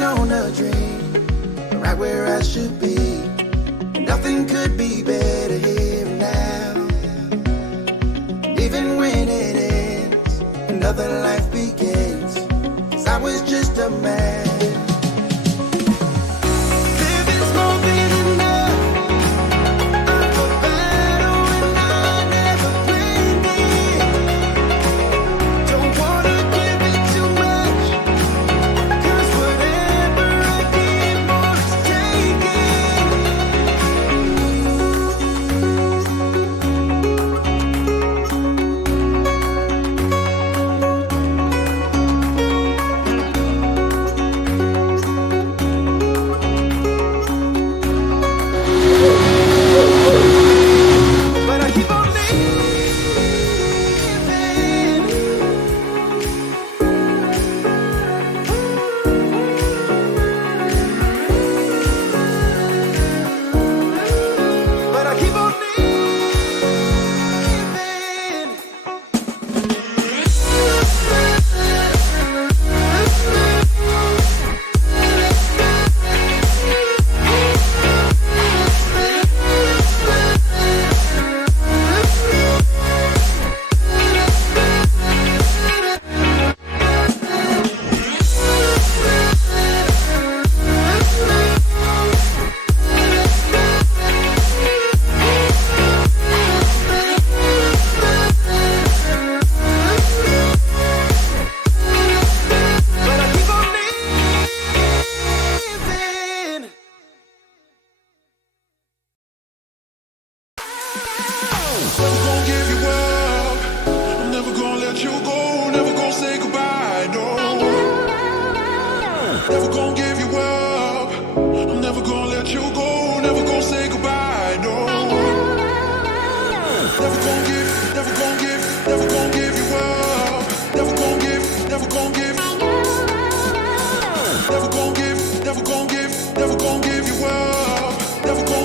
Sitting on a dream, right where I should be. Nothing could be better here and now. And even when it ends, another life begins. 'Cause I was just a man. Living's more than enough. I'm a battle and I never planned it. Don't wanna give it too much. 'Cause whatever I give, more is taken. But I keep on living. But I keep on living. But I keep on living. Never gonna give you up. I'm never gonna let you go. Never gonna say goodbye. No. Never gonna give you up. I'm never gonna let you go. Never gonna say goodbye. No. Never gonna give, never gonna give, never gonna give you up. Never gonna give, never gonna give. Never gonna give, never gonna give, never gonna give you up. Never gonna